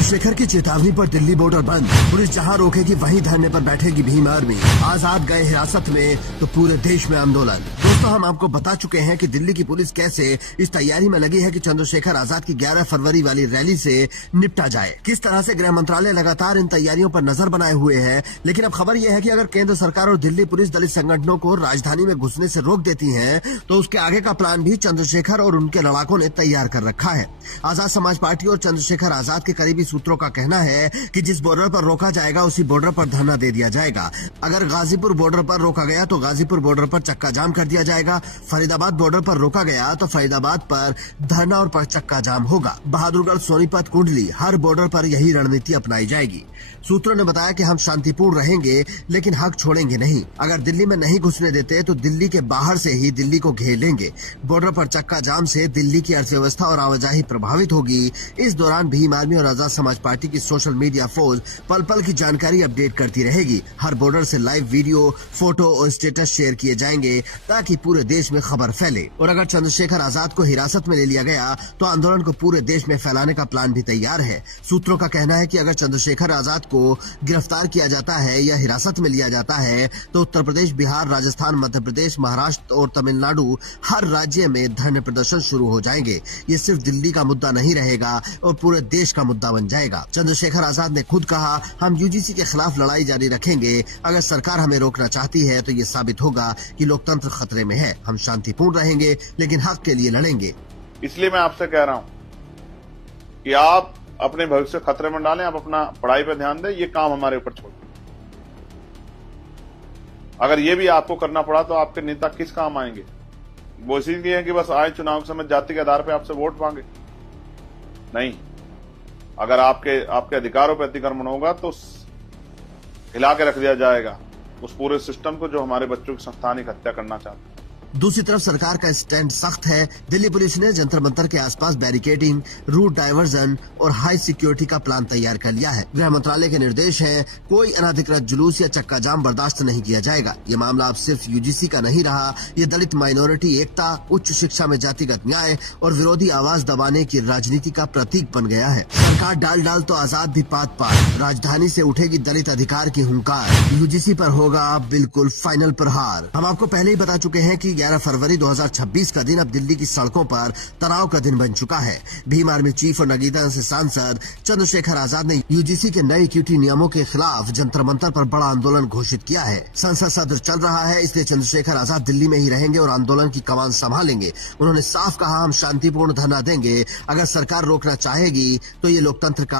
चंद्रशेखर की चेतावनी पर दिल्ली बॉर्डर बंद। पुलिस जहां रोकेगी वहीं धरने पर बैठेगी भीम आर्मी। आजाद गए हिरासत में तो पूरे देश में आंदोलन। दोस्तों, हम आपको बता चुके हैं कि दिल्ली की पुलिस कैसे इस तैयारी में लगी है कि चंद्रशेखर आजाद की 11 फरवरी वाली रैली से निपटा जाए। किस तरह से गृह मंत्रालय लगातार इन तैयारियों पर नजर बनाए हुए है। लेकिन अब खबर यह है कि अगर केंद्र सरकार और दिल्ली पुलिस दलित संगठनों को राजधानी में घुसने से रोक देती है तो उसके आगे का प्लान भी चंद्रशेखर और उनके लड़ाकों ने तैयार कर रखा है। आजाद समाज पार्टी और चंद्रशेखर आजाद के करीबी सूत्रों का कहना है कि जिस बॉर्डर पर रोका जाएगा उसी बॉर्डर पर धरना दे दिया जाएगा। अगर गाजीपुर बॉर्डर पर रोका गया तो गाजीपुर बॉर्डर पर चक्का जाम कर दिया जाएगा। फरीदाबाद बॉर्डर पर रोका गया तो फरीदाबाद पर धरना और पर चक्का जाम होगा। बहादुरगढ़, सोनीपत, कुंडली हर बॉर्डर पर यही रणनीति अपनाई जाएगी। सूत्रों ने बताया कि हम शांतिपूर्ण रहेंगे लेकिन हक छोड़ेंगे नहीं। अगर दिल्ली में नहीं घुसने देते तो दिल्ली के बाहर से ही दिल्ली को घेर लेंगे। बॉर्डर पर चक्का जाम से दिल्ली की अर्थव्यवस्था और आवाजाही प्रभावित होगी। इस दौरान भीम आर्मी और आजाद समाज पार्टी की सोशल मीडिया फौज पल पल की जानकारी अपडेट करती रहेगी। हर बॉर्डर से लाइव वीडियो, फोटो और स्टेटस शेयर किए जाएंगे ताकि पूरे देश में खबर फैले। और अगर चंद्रशेखर आजाद को हिरासत में ले लिया गया तो आंदोलन को पूरे देश में फैलाने का प्लान भी तैयार है। सूत्रों का कहना है कि अगर चंद्रशेखर आजाद को गिरफ्तार किया जाता है या हिरासत में लिया जाता है तो उत्तर प्रदेश, बिहार, राजस्थान, मध्य प्रदेश, महाराष्ट्र और तमिलनाडु हर राज्य में धरने प्रदर्शन शुरू हो जाएंगे। ये सिर्फ दिल्ली का मुद्दा नहीं रहेगा और पूरे देश का मुद्दा बन जाएगा। चंद्रशेखर आजाद ने खुद कहा, हम यूजीसी के खिलाफ लड़ाई जारी रखेंगे। अगर सरकार हमें रोकना चाहती है तो ये साबित होगा कि लोकतंत्र खतरे में है। हम शांतिपूर्ण रहेंगे लेकिन हक के लिए लड़ेंगे। इसलिए मैं आपसे कह रहा हूं कि आप अपने भविष्य खतरे में डालें, आप अपना पढ़ाई पर ध्यान दें, ये काम हमारे ऊपर छोड़ दें। अगर ये भी आपको करना पड़ा तो आपके नेता किस काम आएंगे? वो इसीलिए है कि बस आए चुनाव के समय जाति के आधार पर आपसे वोट मांगे? नहीं, अगर आपके अधिकारों पर अतिक्रमण होगा तो हिला के रख दिया जाएगा उस पूरे सिस्टम को जो हमारे बच्चों की संस्थानिक हत्या करना चाहते हैं। दूसरी तरफ सरकार का स्टैंड सख्त है। दिल्ली पुलिस ने जंतर मंतर के आसपास बैरिकेडिंग, रूट डायवर्जन और हाई सिक्योरिटी का प्लान तैयार कर लिया है। गृह मंत्रालय के निर्देश है, कोई अनाधिकृत जुलूस या चक्का जाम बर्दाश्त नहीं किया जाएगा। ये मामला अब सिर्फ यूजीसी का नहीं रहा, ये दलित माइनॉरिटी एकता, उच्च शिक्षा में जातिगत न्याय और विरोधी आवाज दबाने की राजनीति का प्रतीक बन गया है। सरकार डाल तो आजाद भी पात पात। राजधानी से उठेगी दलित अधिकार की हुंकार। यूजीसी पर होगा अब बिल्कुल फाइनल प्रहार। हम आपको पहले ही बता चुके हैं कि 11 फरवरी 2026 का दिन अब दिल्ली की सड़कों पर तनाव का दिन बन चुका है। भीम आर्मी चीफ और नगीना से सांसद चंद्रशेखर आजाद ने यूजीसी के नए क्यूटी नियमों के खिलाफ जंतर मंतर पर बड़ा आंदोलन घोषित किया है। संसद सत्र चल रहा है, इसलिए चंद्रशेखर आजाद दिल्ली में ही रहेंगे और आंदोलन की कमान संभालेंगे। उन्होंने साफ कहा, हम शांतिपूर्ण धरना देंगे। अगर सरकार रोकना चाहेगी तो ये लोकतंत्र का